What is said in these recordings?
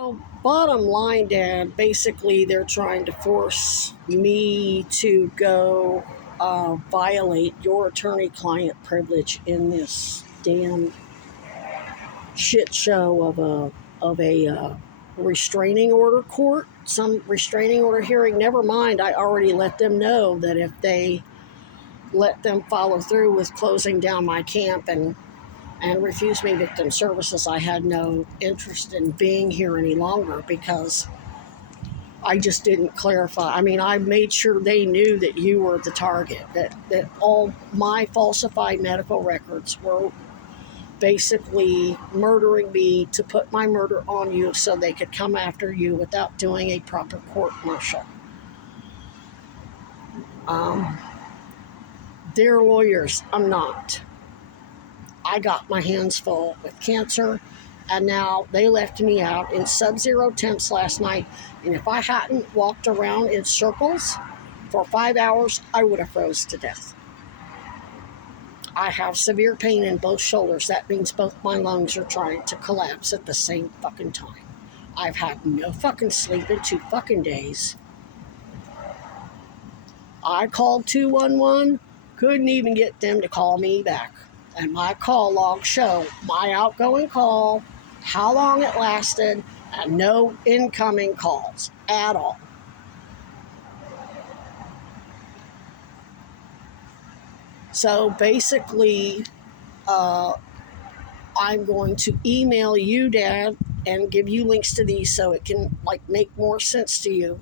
Well, bottom line, Dad, basically they're trying to force me to go violate your attorney-client privilege in this damn shit show of a restraining order court, some restraining order hearing. Never mind, I already let them know that if they let them follow through with closing down my camp and refuse me victim services, I had no interest in being here any longer because I just didn't clarify. I mean, I made sure they knew that you were the target, that all my falsified medical records were basically murdering me to put my murder on you so they could come after you without doing a proper court martial. They're lawyers. I'm not. I got my hands full with cancer, and now they left me out in sub-zero temps last night. And if I hadn't walked around in circles for 5 hours, I would have froze to death. I have severe pain in both shoulders. That means both my lungs are trying to collapse at the same fucking time. I've had no fucking sleep in 2 fucking days. I called 211, couldn't even get them to call me back. And my call logs show my outgoing call, how long it lasted, and no incoming calls at all. So basically, I'm going to email you, Dad, and give you links to these so it can make more sense to you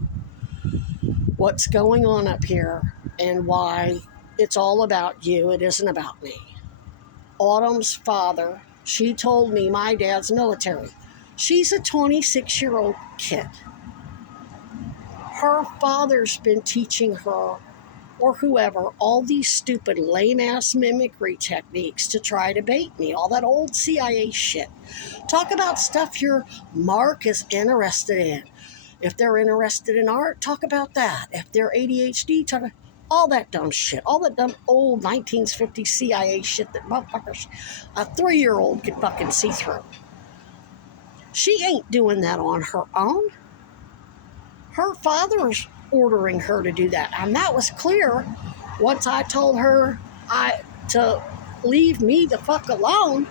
what's going on up here and why it's all about you. It isn't about me. Autumn's father, she told me my dad's military. She's a 26-year-old kid. Her father's been teaching her, or whoever, all these stupid lame-ass mimicry techniques to try to bait me. All that old CIA shit. Talk about stuff your mark is interested in. If they're interested in art, talk about that. If they're ADHD, talk about all that dumb shit. All that dumb old 1950s CIA shit that motherfuckers, a 3-year-old could fucking see through. She ain't doing that on her own. Her father's ordering her to do that. And that was clear once I told her to leave me the fuck alone.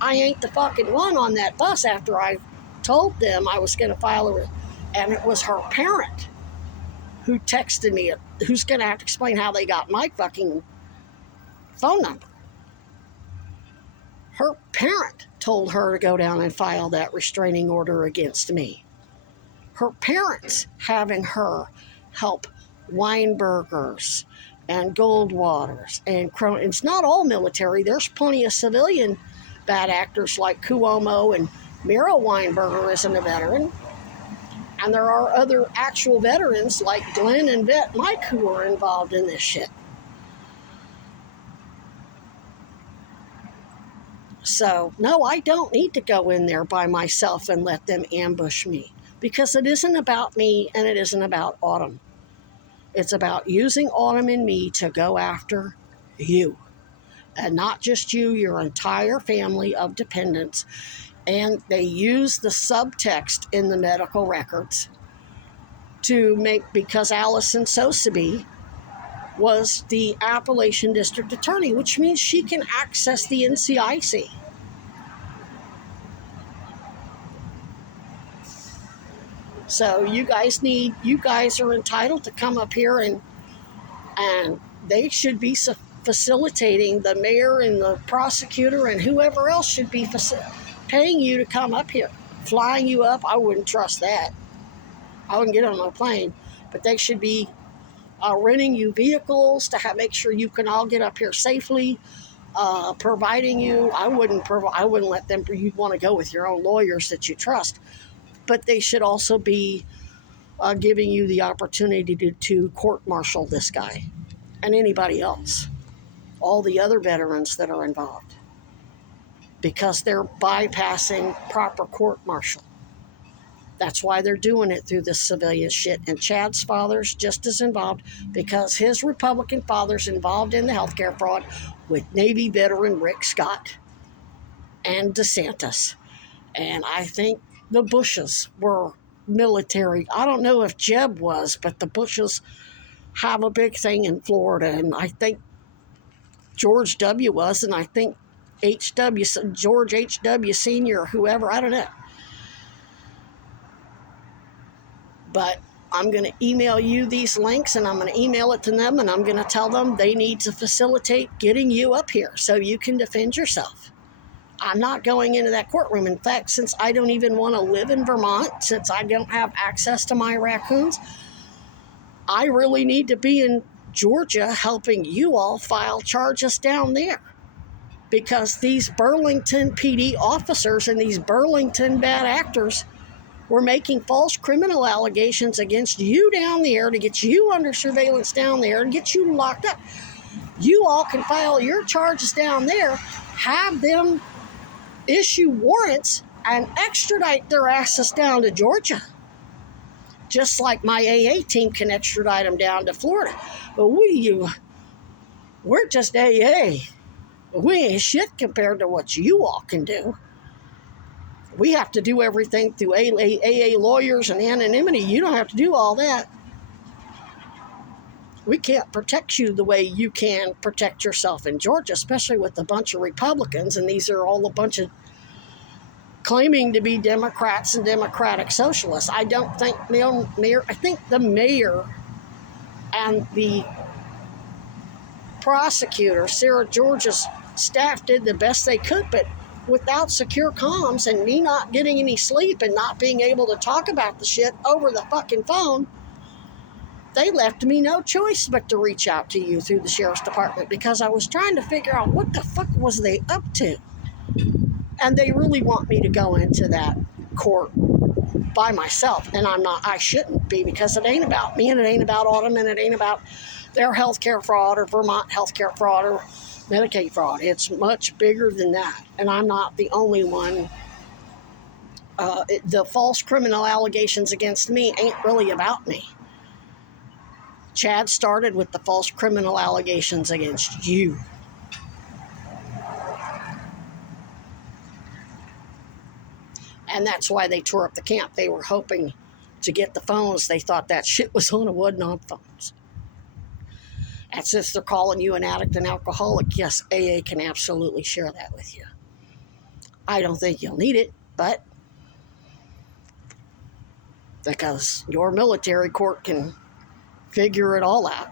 I ain't the fucking one on that bus after I told them I was going to file a... And it was her parent who texted me, who's going to have to explain how they got my fucking phone number. Her parent told her to go down and file that restraining order against me. Her parents having her help Weinbergers and Goldwaters and It's not all military. There's plenty of civilian bad actors like Cuomo, and Mira Weinberger isn't a veteran. And there are other actual veterans like Glenn and Vet Mike who are involved in this shit. So, no, I don't need to go in there by myself and let them ambush me. Because it isn't about me and it isn't about Autumn. It's about using Autumn and me to go after you. And not just you, your entire family of dependents. And they use the subtext in the medical records to make, because Allison Sosebee was the Appalachian District Attorney, which means she can access the NCIC. So you guys are entitled to come up here and they should be facilitating, the mayor and the prosecutor and whoever else should be paying you to come up here. Flying you up, I wouldn't trust that. I wouldn't get on no plane. But they should be renting you vehicles to make sure you can all get up here safely, providing you. I wouldn't let them. You'd want to go with your own lawyers that you trust. But they should also be giving you the opportunity to court-martial this guy and anybody else, all the other veterans that are involved, because they're bypassing proper court-martial. That's why they're doing it through this civilian shit. And Chad's father's just as involved because his Republican father's involved in the healthcare fraud with Navy veteran Rick Scott and DeSantis. And I think the Bushes were military. I don't know if Jeb was, but the Bushes have a big thing in Florida, and I think George W. was, and I think George H.W. Sr. or whoever, I don't know. But I'm going to email you these links, and I'm going to email it to them, and I'm going to tell them they need to facilitate getting you up here so you can defend yourself. I'm not going into that courtroom. In fact, since I don't even want to live in Vermont, since I don't have access to my raccoons, I really need to be in Georgia helping you all file charges down there. Because these Burlington PD officers and these Burlington bad actors were making false criminal allegations against you down there to get you under surveillance down there and get you locked up. You all can file your charges down there, have them issue warrants, and extradite their asses down to Georgia. Just like my AA team can extradite them down to Florida. But we're just AA. We ain't shit compared to what you all can do. We have to do everything through AA lawyers and anonymity. You don't have to do all that. We can't protect you the way you can protect yourself in Georgia, especially with a bunch of Republicans, and these are all a bunch of claiming to be Democrats and Democratic Socialists. I don't think I think the mayor and the prosecutor, Sarah George's staff, did the best they could, but without secure comms and me not getting any sleep and not being able to talk about the shit over the fucking phone, they left me no choice but to reach out to you through the sheriff's department, because I was trying to figure out what the fuck was they up to. And they really want me to go into that court by myself, and I shouldn't be, because it ain't about me, and it ain't about Autumn, and it ain't about their healthcare fraud or Vermont healthcare fraud or Medicaid fraud. It's much bigger than that, and I'm not the only one. The false criminal allegations against me ain't really about me. Chad started with the false criminal allegations against you. And that's why they tore up the camp. They were hoping to get the phones. They thought that shit was on. It wasn't on phones. And since they're calling you an addict and alcoholic, yes, AA can absolutely share that with you. I don't think you'll need it, but because your military court can figure it all out.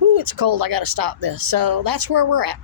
Ooh, it's cold. I got to stop this. So that's where we're at.